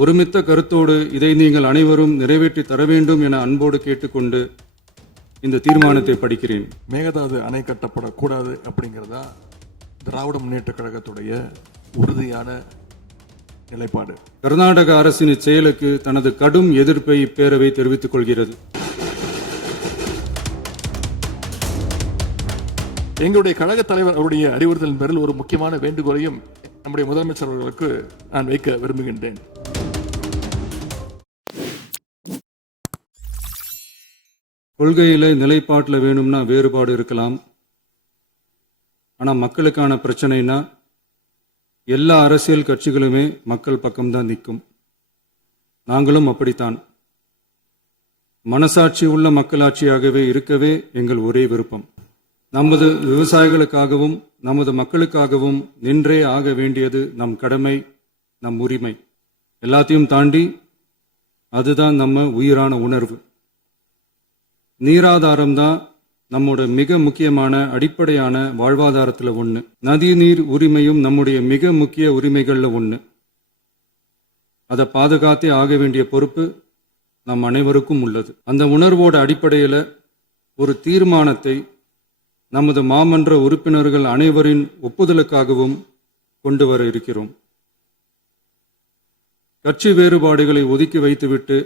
ஒருமித்த கருத்தோடு இதை நீங்கள் அனைவரும் நிறைவேற்றி தர வேண்டும் என அன்போடு கேட்டுக்கொண்டு இந்த தீர்மானத்தை படிக்கிறேன். மேகதாது அணை கட்டப்படக்கூடாது அப்படிங்கிறதா திராவிட முன்னேற்ற கழகத்துடைய உறுதியான நிலைப்பாடு. கர்நாடக அரசின் செயலுக்கு தனது கடும் எதிர்ப்பை இப்பேரவை தெரிவித்துக் கொள்கிறது. எங்களுடைய கழக தலைவர் அவருடைய அறிவுறுத்தலின் பேரில் ஒரு முக்கியமான வேண்டுகோளையும் நம்முடைய முதலமைச்சர் அவர்களுக்கு நான் வைக்க விரும்புகின்றேன். கொள்கையில நிலைப்பாட்டில் வேணும்னா வேறுபாடு இருக்கலாம். ஆனா மக்களுக்கான பிரச்சனைனா எல்லா அரசியல் கட்சிகளுமே மக்கள் பக்கம்தான் நிற்கும். நாங்களும் அப்படித்தான். மனசாட்சி உள்ள மக்களாட்சியாகவே இருக்கவே எங்கள் ஒரே விருப்பம். நமது விவசாயிகளுக்காகவும் நமது மக்களுக்காகவும் நின்றே ஆக வேண்டியது நம் கடமை, நம் உரிமை. எல்லாத்தையும் தாண்டி அதுதான் நம்ம உயிரான உணர்வு. நீராதாரம் தான் நம்மோட மிக முக்கியமான அடிப்படையான வாழ்வாதாரத்தில் ஒன்று. நதிநீர் உரிமையும் நம்முடைய மிக முக்கிய உரிமைகளில் ஒன்று. அதை பாதுகாத்தே ஆக வேண்டிய பொறுப்பு நம் அனைவருக்கும் உள்ளது. அந்த உணர்வோட அடிப்படையில் ஒரு தீர்மானத்தை நமது மாமன்ற உறுப்பினர்கள் அனைவரின் ஒப்புதலுக்காகவும் கொண்டு வர இருக்கிறோம். கட்சி வேறுபாடுகளை ஒதுக்கி வைத்துவிட்டு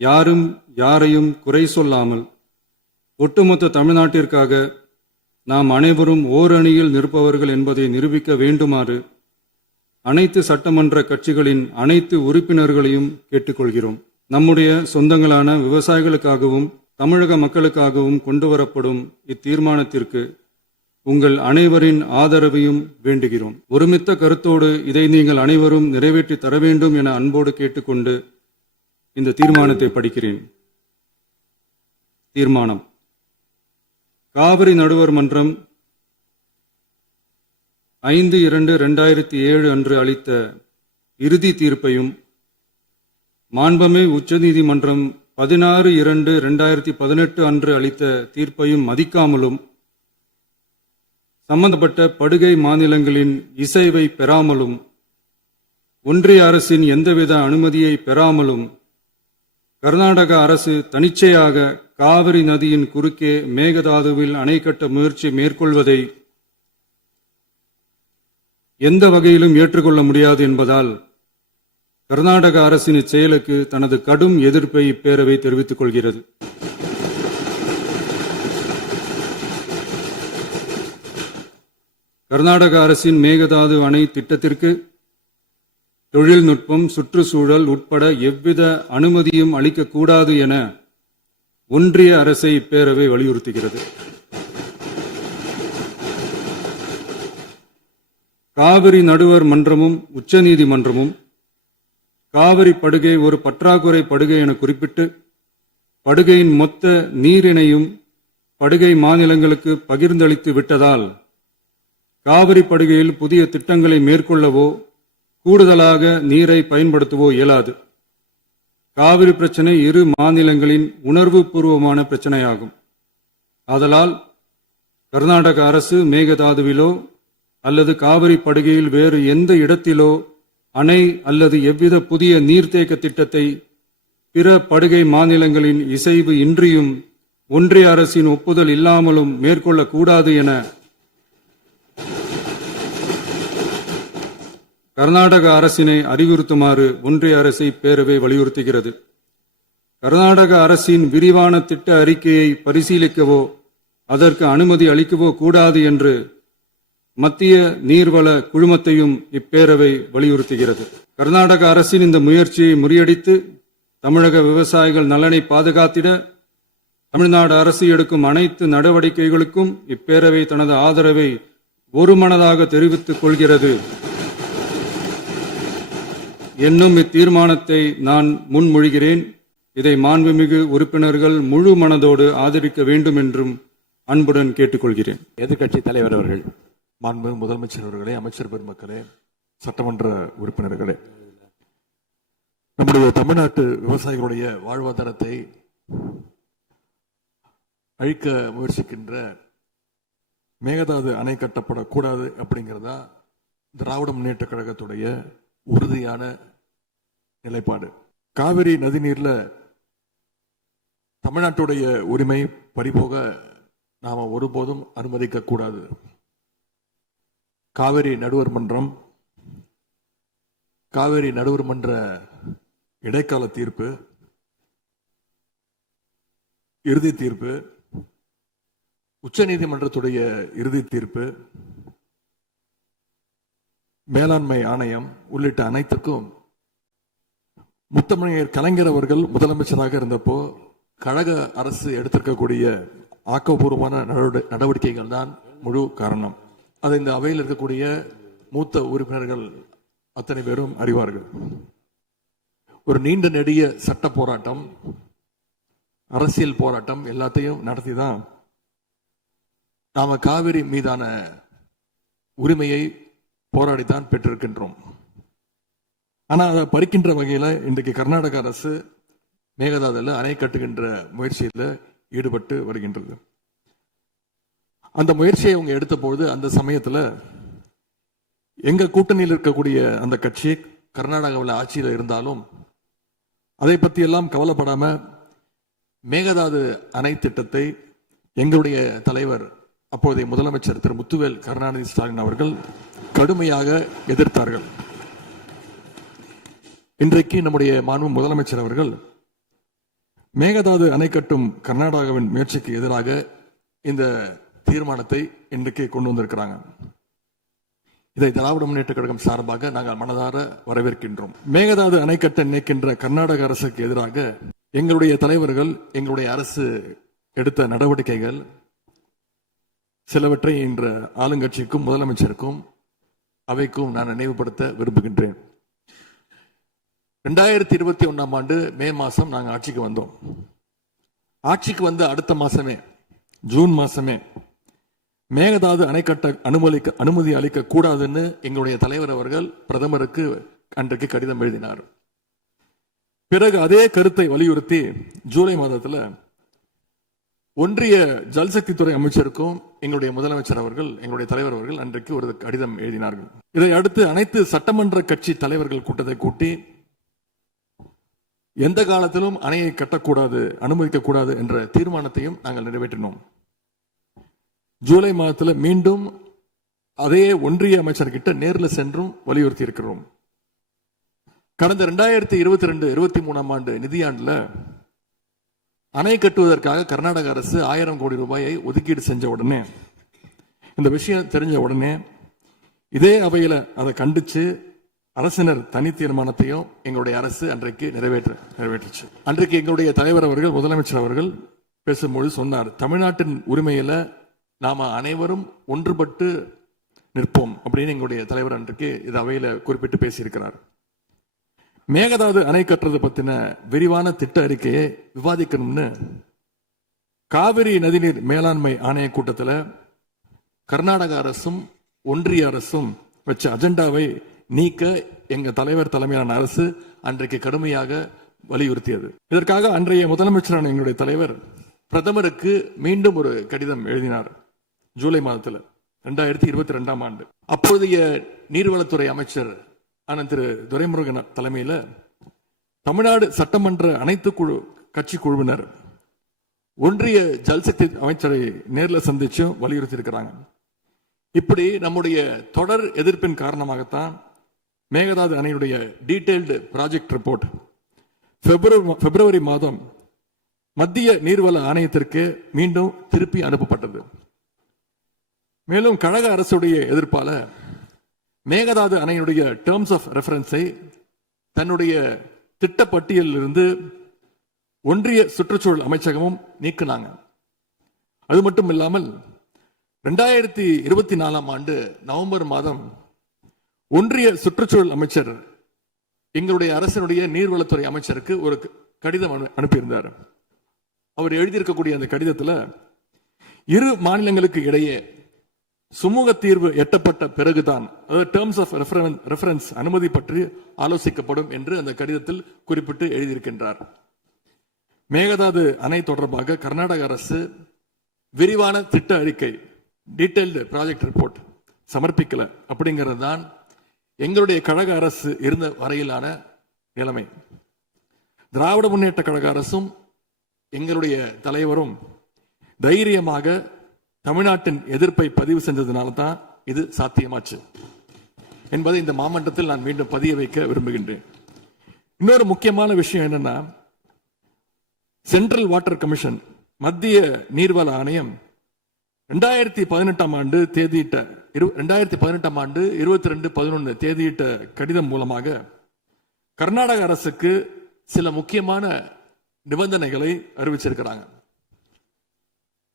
யாரும் யாரையும் குறை சொல்லாமல் ஒட்டுமொத்த தமிழ்நாட்டிற்காக நாம் அனைவரும் ஓரணியில் நிற்பவர்கள் என்பதை நிரூபிக்க வேண்டுமாறு அனைத்து சட்டமன்ற கட்சிகளின் அனைத்து உறுப்பினர்களையும் கேட்டுக்கொள்கிறோம். நம்முடைய சொந்தங்களான விவசாயிகளுக்காகவும் தமிழக மக்களுக்காகவும் கொண்டுவரப்படும் இத்தீர்மானத்திற்கு உங்கள் அனைவரின் ஆதரவையும் வேண்டுகிறோம். ஒருமித்த கருத்தோடு இதை நீங்கள் அனைவரும் நிறைவேற்றி தர வேண்டும் என அன்போடு கேட்டுக்கொண்டு இந்த தீர்மானத்தை படிக்கிறேன். தீர்மானம்: காவிரி நடுவர் மன்றம் 5/2/2007 அன்று அளித்த இறுதி தீர்ப்பையும் மாண்புமிகு உச்சநீதிமன்றம் 16/2/2018 அன்று அளித்த தீர்ப்பையும் மதிக்காமலும் சம்பந்தப்பட்ட படுகை மாநிலங்களின் இசைவை பெறாமலும் ஒன்றிய அரசின் எந்தவித அனுமதியை பெறாமலும் கர்நாடக அரசு தனிச்சையாக காவிரி நதியின் குறுக்கே மேகதாதுவில் அணை கட்ட முயற்சி மேற்கொள்வதை எந்த வகையிலும் ஏற்றுக்கொள்ள முடியாது என்பதால் கர்நாடக அரசின் செயலுக்கு தனது கடும் எதிர்ப்பை இப்பேரவை தெரிவித்துக் கொள்கிறது. கர்நாடக அரசின் மேகதாது அணை திட்டத்திற்கு தொழில்நுட்பம், சுற்றுச்சூழல் உட்பட எவ்வித அனுமதியும் அளிக்கக்கூடாது என ஒன்றிய அரசை இப்பேரவை வலியுறுத்துகிறது. காவிரி நடுவர் மன்றமும் உச்சநீதிமன்றமும் காவிரி படுகை ஒரு பற்றாக்குறை படுகை என குறிப்பிட்டு படுகையின் மொத்த நீரினையும் படுகை மாநிலங்களுக்கு பகிர்ந்தளித்து விட்டதால் காவிரி படுகையில் புதிய திட்டங்களை மேற்கொள்ளவோ கூடுதலாக நீரை பயன்படுத்தவோ இயலாது. காவிரி பிரச்சனை இரு மாநிலங்களின் உணர்வு பூர்வமான பிரச்சனையாகும். ஆதலால் கர்நாடக அரசு மேகதாதுவிலோ அல்லது காவிரி படுகையில் வேறு எந்த இடத்திலோ அணை அல்லது எவ்வித புதிய நீர்த்தேக்க திட்டத்தை பிற படுகை மாநிலங்களின் இசைவு இன்றியும் ஒன்றிய அரசின் ஒப்புதல் இல்லாமலும் மேற்கொள்ளக்கூடாது என கர்நாடக அரசினை அறிவுறுத்துமாறு ஒன்றிய அரசை பேரவை வலியுறுத்துகிறது. கர்நாடக அரசின் விரிவான திட்ட அறிக்கையை பரிசீலிக்கவோ அதற்கு அனுமதி அளிக்கவோ கூடாது என்று மத்திய நீர்வள குழுமத்தையும் இப்பேரவை வலியுறுத்துகிறது. கர்நாடக அரசின் இந்த முயற்சியை முறியடித்து தமிழக விவசாயிகள் நலனை பாதுகாத்திட தமிழ்நாடு அரசு எடுக்கும் அனைத்து நடவடிக்கைகளுக்கும் இப்பேரவை தனது ஆதரவை ஒருமனதாக தெரிவித்துக் கொள்கிறது என்னும் இத்தீர்மானத்தை நான் முன்மொழிகிறேன். இதை மாண்புமிகு உறுப்பினர்கள் முழு மனதோடு ஆதரிக்க வேண்டும் என்றும் அன்புடன் கேட்டுக்கொள்கிறேன். எதிர்க்கட்சி தலைவர் அவர்கள், மாண்புமிகு முதலமைச்சர் அவர்களே, அமைச்சர் பெருமக்களே, சட்டமன்ற உறுப்பினர்களே, நம்முடைய தமிழ்நாட்டு விவசாயிகளுடைய வாழ்வாதாரத்தை அழிக்க முயற்சிக்கின்ற மேகதாது அணை கட்டப்படக்கூடாது அப்படிங்கிறதா திராவிட முன்னேற்ற கழகத்துடைய உறுதியான நிலைப்பாடு. காவிரி நதிநீர்ல தமிழ்நாட்டுடைய உரிமை பறிபோக நாம ஒருபோதும் அனுமதிக்க கூடாது. காவிரி நடுவர் மன்றம், காவிரி நடுவர் மன்ற இடைக்கால தீர்ப்பு, இறுதி தீர்ப்பு, உச்சநீதிமன்றத்துடைய இறுதி தீர்ப்பு, மேலாண்மை ஆணையம் உள்ளிட்ட அனைத்துக்கும் முத்தமிழர் கலைஞர் அவர்கள் முதலமைச்சராக இருந்தப்போ கழக அரசு எடுத்திருக்கக்கூடிய ஆக்கப்பூர்வமான நடவடிக்கைகள் தான் முழு காரணம். அதை இந்த அவையில் இருக்கக்கூடிய மூத்த உறுப்பினர்கள் அத்தனை பேரும் அறிவார்கள். ஒரு நீண்ட நெடிய சட்ட போராட்டம், அரசியல் போராட்டம் எல்லாத்தையும் நடத்தி தான் நாம காவிரி மீதான உரிமையை போராடித்தான் பெற்றிருக்கின்றோம். ஆனா அதை பறிக்கின்ற வகையில இன்றைக்கு கர்நாடக அரசு மேகதாதுல அணை கட்டுகின்ற முயற்சியில் ஈடுபட்டு வருகின்றது. அந்த முயற்சியை அவங்க எடுத்த பொழுது அந்த சமயத்துல எங்க கூட்டணியில் இருக்கக்கூடிய அந்த கட்சி கர்நாடகாவில் ஆட்சியில் இருந்தாலும் அதை பத்தி எல்லாம் கவலைப்படாம மேகதாது அணை திட்டத்தை எங்களுடைய தலைவர் அப்போதைய முதலமைச்சர் திரு முத்துவேல் கருணாநிதி ஸ்டாலின் அவர்கள் கடுமையாக எதிர்த்தார்கள். இன்றைக்கு நம்முடைய மாண்பு முதலமைச்சர் அவர்கள் மேகதாது அணை கட்டும் கர்நாடகாவின் முயற்சிக்கு எதிராக இந்த தீர்மானத்தை இன்றைக்கு கொண்டு வந்திருக்கிறாங்க. இதை திராவிட முன்னேற்ற கழகம் சார்பாக நாங்கள் மனதார வரவேற்கின்றோம். மேகதாது அணை கட்ட நினைக்கின்ற கர்நாடக அரசுக்கு எதிராக எங்களுடைய தலைவர்கள், எங்களுடைய அரசு எடுத்த நடவடிக்கைகள் சிலவற்றை இன்ற ஆளுங்கட்சிக்கும் முதலமைச்சருக்கும் அவைக்கும் நான் நினைவுபடுத்த விரும்புகின்றேன். 2021 ஆண்டு மே மாசம் நாங்கள் ஆட்சிக்கு வந்தோம். ஆட்சிக்கு வந்த அடுத்த மாசமே, ஜூன் மாசமே மேகதாது அணை கட்ட அனுமதி அளிக்க கூடாதுன்னு எங்களுடைய தலைவர் அவர்கள் பிரதமருக்கு அன்றைக்கு கடிதம் எழுதினார். பிறகு அதே கருத்தை வலியுறுத்தி ஜூலை மாதத்துல ஒன்றிய ஜல்சக்தி துறை அமைச்சருக்கும் எங்களுடைய முதலமைச்சர் அவர்கள், எங்களுடைய தலைவர் அவர்கள் அன்றைக்கு ஒரு கடிதம் எழுதினார்கள். இதை அடுத்து அனைத்து சட்டமன்ற கட்சி தலைவர்கள் கூட்டத்தை கூட்டி எந்த காலத்திலும் அணையை கட்டக்கூடாது, அனுமதிக்க கூடாது என்ற தீர்மானத்தையும் நாங்கள் நிறைவேற்றினோம். ஜூலை மாதத்தில் மீண்டும் அதே ஒன்றிய அமைச்சர்கிட்ட நேரில் சென்றும் வலியுறுத்தி இருக்கிறோம். கடந்த 2022-23 ஆண்டு நிதியாண்டுல அணை கட்டுவதற்காக கர்நாடக அரசு 1000 கோடி ரூபாயை ஒதுக்கீடு செஞ்ச உடனே, இந்த விஷயம் தெரிஞ்ச உடனே இதே அவையில அதை கண்டிச்சு அரசினர் தனி தீர்மானத்தையும் எங்களுடைய அரசு அன்றைக்கு நிறைவேற்றுச்சு. அன்றைக்கு எங்களுடைய தலைவர் அவர்கள், முதலமைச்சர் அவர்கள் பேசும்போது சொன்னார், தமிழ்நாட்டின் உரிமையில நாம அனைவரும் ஒன்றுபட்டு நிற்போம் அப்படின்னு எங்களுடைய தலைவர் அன்றைக்கு இது அவையில குறிப்பிட்டு பேசியிருக்கிறார். மேகதாது அணை கட்டுறது பத்தின விரிவான திட்ட அறிக்கையை விவாதிக்கணும்னு காவிரி நதிநீர் மேலாண்மை ஆணைய கூட்டத்தில் கர்நாடக அரசும் ஒன்றிய அரசும் வச்ச அஜெண்டாவை நீக்க எங்க தலைவர் தலைமையிலான அரசு அன்றைக்கு கடுமையாக வலியுறுத்தியது. இதற்காக அன்றைய முதலமைச்சரான எங்களுடைய தலைவர் பிரதமருக்கு மீண்டும் ஒரு கடிதம் எழுதினார் ஜூலை மாதத்தில் 2022 ஆண்டு. அப்போதைய நீர்வளத்துறை அமைச்சர் திரு துரைமுருகன் தலைமையில் தமிழ்நாடு சட்டமன்ற அனைத்து கட்சி குழுவினர் ஒன்றிய ஜல்சக்தி அமைச்சரை நேரில் சந்திச்சு வலியுறுத்தி இருக்கிறாங்க. இப்படி நம்முடைய தொடர் எதிர்ப்பின் காரணமாகத்தான் மேகதாது அணையுடைய டீடைல்டு ப்ராஜெக்ட் ரிப்போர்ட் பிப்ரவரி மாதம் மத்திய நீர்வள ஆணையத்திற்கு மீண்டும் திருப்பி அனுப்பப்பட்டது. மேலும் கழக அரசுடைய எதிர்ப்பால மேகதாது அணையுடைய டேர்ம்ஸ் ஆஃப் ரெஃபரன்ஸை தன்னுடைய திட்டப்பட்டியலில் இருந்து ஒன்றிய சுற்றுச்சூழல் அமைச்சகமும் நீக்கினாங்க. அது மட்டும் இல்லாமல் 2024 ஆண்டு நவம்பர் மாதம் ஒன்றிய சுற்றுச்சூழல் அமைச்சர் எங்களுடைய அரசினுடைய நீர்வளத்துறை அமைச்சருக்கு ஒரு கடிதம் அனுப்பியிருந்தார். அவர் எழுதியிருக்கக்கூடிய அந்த கடிதத்தில் இரு மாநிலங்களுக்கு இடையே சுமூக தீர்வு எட்டப்பட்ட பிறகுதான், அதாவது டேர்ம்ஸ் ஆஃப் ரெஃபரன்ஸ் அனுமதி பற்றி ஆலோசிக்கப்படும் என்று அந்த கடிதத்தில் குறிப்பிட்டு எழுதியிருக்கின்றார். மேகதாது அணை தொடர்பாக கர்நாடக அரசு விரிவான திட்ட அறிக்கை, டீடைல்டு ப்ராஜெக்ட் ரிப்போர்ட் சமர்ப்பிக்கல அப்படிங்கிறது தான் எங்களுடைய கழக அரசு இருந்த வரையிலான நிலைமை. திராவிட முன்னேற்ற கழக அரசும் எங்களுடைய தலைவரும் தைரியமாக தமிழ்நாட்டின் எதிர்ப்பை பதிவு செஞ்சதுனால தான் இது சாத்தியமாச்சு என்பதை இந்த மாமன்றத்தில் நான் மீண்டும் பதிய வைக்க விரும்புகின்றேன். இன்னொரு முக்கியமான விஷயம் என்னன்னா, சென்ட்ரல் வாட்டர் கமிஷன், மத்திய நீர்வள ஆணையம் 2018 ஆண்டு தேதியிட்ட 2018 ஆண்டு 22/11 தேதியிட்ட கடிதம் மூலமாக கர்நாடக அரசுக்கு சில முக்கியமான நிபந்தனைகளை அறிவிச்சிருக்கிறாங்க.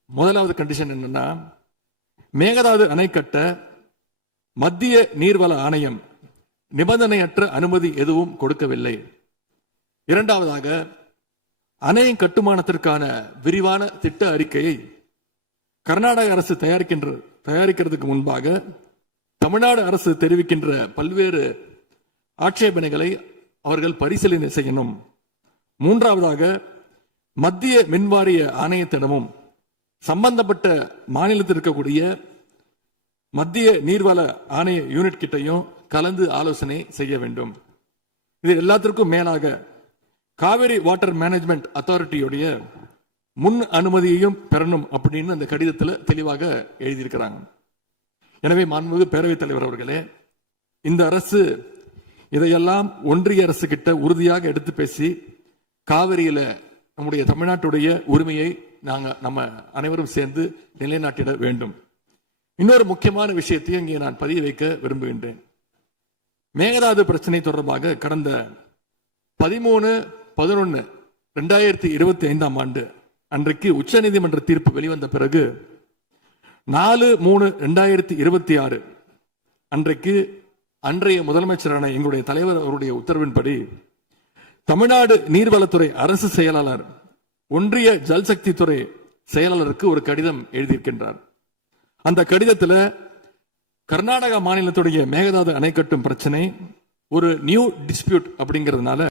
முதலாவது கண்டிஷன் என்னன்னா, மேகதாது அணை கட்ட மத்திய நீர்வள ஆணையம் நிபந்தனையற்ற அனுமதி எதுவும் கொடுக்கவில்லை. இரண்டாவதாக, அணையின் கட்டுமானத்திற்கான விரிவான திட்ட அறிக்கையை கர்நாடக அரசு தயாரிக்கிறதுக்கு முன்பாக தமிழ்நாடு அரசு தெரிவிக்கின்ற பல்வேறு ஆட்சேபனைகளை அவர்கள் பரிசீலனை செய்யணும். மூன்றாவதாக, மத்திய மின்வாரிய ஆணையத்திடமும் சம்பந்தப்பட்ட மாநிலத்தில் இருக்கக்கூடிய மத்திய நீர்வள ஆணைய யூனிட் கிட்டையும் கலந்து ஆலோசனை செய்ய வேண்டும். இது எல்லாத்திற்கும் மேலாக காவிரி வாட்டர் மேனேஜ்மெண்ட் அத்தாரிட்டியுடைய முன் அனுமதியையும் பெறணும் அப்படின்னு அந்த கடிதத்தில் தெளிவாக எழுதியிருக்கிறாங்க. எனவே மாண்புமிகு பேரவைத் தலைவர் அவர்களே, இந்த அரசு இதையெல்லாம் ஒன்றிய அரசு கிட்ட உறுதியாக எடுத்து பேசி காவிரியில நம்முடைய தமிழ்நாட்டுடைய உரிமையை நம்ம அனைவரும் சேர்ந்து நிலைநாட்டிட வேண்டும். இன்னொரு முக்கியமான விஷயத்தையும் இங்கே நான் பதிய வைக்க விரும்புகின்றேன். மேகதாது பிரச்சனை தொடர்பாக கடந்த 13/11/2025 ஆண்டு அன்றைக்கு உச்சநீதிமன்ற தீர்ப்பு வெளிவந்த பிறகு 4/3/2026 அன்றைக்கு அன்றைய முதலமைச்சரான எங்களுடைய தலைவர் அவருடைய உத்தரவின்படி தமிழ்நாடு நீர்வளத்துறை அரசு செயலாளர் ஒன்றிய ஜல்சக்தி துறை செயலாளருக்கு ஒரு கடிதம் எழுதியிருக்கின்றார். அந்த கடிதத்தில் கர்நாடகா மாநிலத்துடைய மேகதாது அணை கட்டும் பிரச்சனை ஒரு நியூ டிஸ்பியூட் அப்படிங்கிறதுனால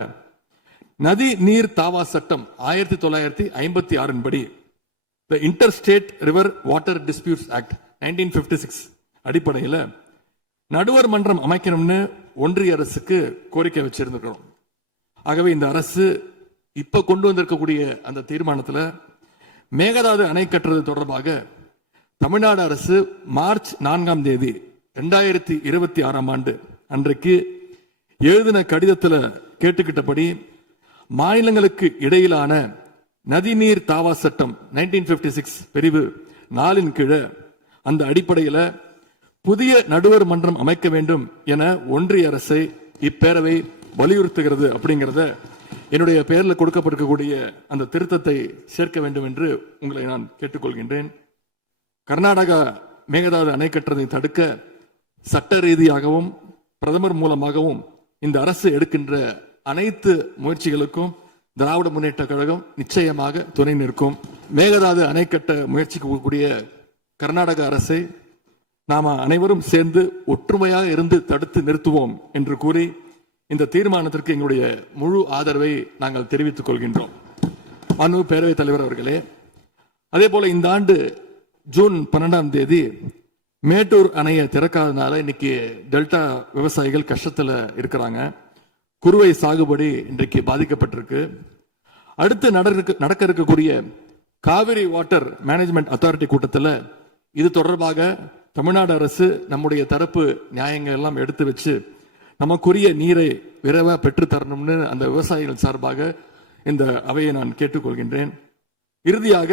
நதி நீர் தாவா சட்டம் 1956 படி The Interstate River Water Disputes Act 1956 அடிப்படையில் நடுவர் மன்றம் அமைக்கணும்னு ஒன்றிய அரசுக்கு கோரிக்கை வச்சிருக்கிறோம். ஆகவே இந்த அரசு இப்ப கொண்டு வந்திருக்கக்கூடிய அந்த தீர்மானத்தில் மேகதாது அணை கட்டுறது தொடர்பாக தமிழ்நாடு அரசு மார்ச் 4 2026 ஆண்டு அன்றைக்கு எழுதின கடிதத்தில் கேட்டுக்கிட்டபடி மாநிலங்களுக்கு இடையிலான நதிநீர் தாவா சட்டம் 1956 பிரிவு 4 கீழே அந்த அடிப்படையில் புதிய நடுவர் மன்றம் அமைக்க வேண்டும் என ஒன்றிய அரசை இப்பேரவை வலியுறுத்துகிறது அப்படிங்கிறத என்னுடைய பெயரில் கொடுக்கப்பட்டிருக்கக்கூடிய அந்த திருத்தத்தை சேர்க்க வேண்டும் என்று உங்களை நான் கேட்டுக்கொள்கின்றேன். கர்நாடகா மேகதாது அணை கட்டுறதை தடுக்க சட்ட ரீதியாகவும் பிரதமர் மூலமாகவும் இந்த அரசு எடுக்கின்ற அனைத்து முயற்சிகளுக்கும் திராவிட முன்னேற்ற கழகம் நிச்சயமாக துணை நிற்கும். மேகதாது அணை கட்ட முயற்சிக்கக்கூடிய கர்நாடக அரசை நாம அனைவரும் சேர்ந்து ஒற்றுமையாக இருந்து தடுத்து நிறுத்துவோம் என்று கூறி இந்த தீர்மானத்திற்கு எங்களுடைய முழு ஆதரவை நாங்கள் தெரிவித்துக் கொள்கின்றோம். மாண்புமிகு பேரவைத் தலைவர் அவர்களே, அதே போல இந்த ஆண்டு ஜூன் 12 மேட்டூர் அணையை திறக்காதனால இன்னைக்கு டெல்டா விவசாயிகள் கஷ்டத்துல இருக்கிறாங்க. குறுவை சாகுபடி இன்றைக்கு பாதிக்கப்பட்டிருக்கு. அடுத்து நடக்க இருக்கக்கூடிய காவிரி வாட்டர் மேனேஜ்மெண்ட் அத்தாரிட்டி கூட்டத்தில் இது தொடர்பாக தமிழ்நாடு அரசு நம்முடைய தரப்பு நியாயங்கள் எல்லாம் எடுத்து வச்சு நமக்குரிய நீரை விரைவாக பெற்று தரணும்னு அந்த விவசாயிகள் சார்பாக இந்த அவையை நான் கேட்டுக்கொள்கின்றேன். இறுதியாக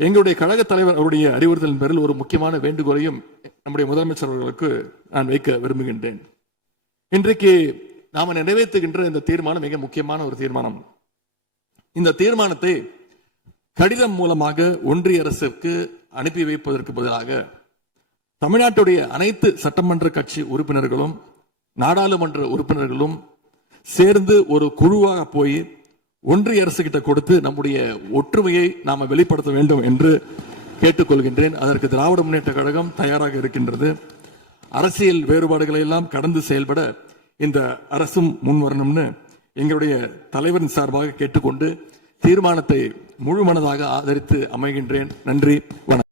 எங்களுடைய கழக தலைவர் அவருடைய அறிவுறுத்தலின் பேரில் ஒரு முக்கியமான வேண்டுகோளையும் நம்முடைய முதலமைச்சர் அவர்களுக்கு நான் வைக்க விரும்புகின்றேன். இன்றைக்கு நாம நிறைவேற்றுகின்ற இந்த தீர்மானம் மிக முக்கியமான ஒரு தீர்மானம். இந்த தீர்மானத்தை கடிதம் மூலமாக ஒன்றிய அரசுக்கு அனுப்பி வைப்பதற்கு பதிலாக தமிழ்நாட்டுடைய அனைத்து சட்டமன்ற கட்சி உறுப்பினர்களும் நாடாளுமன்ற உறுப்பினர்களும் சேர்ந்து ஒரு குழுவாக போய் ஒன்றிய அரசு கிட்ட கொடுத்து நம்முடைய ஒற்றுமையை நாம வெளிப்படுத்த வேண்டும் என்று கேட்டுக்கொள்கின்றேன். அதற்கு திராவிட முன்னேற்ற கழகம் தயாராக இருக்கின்றது. அரசியல் வேறுபாடுகளை எல்லாம் கடந்து செயல்பட இந்த அரசும் முன்வரணும்னு எங்களுடைய தலைவரின் சார்பாக கேட்டுக்கொண்டு தீர்மானத்தை முழு மனதாக ஆதரித்து அமைகின்றேன். நன்றி, வணக்கம்.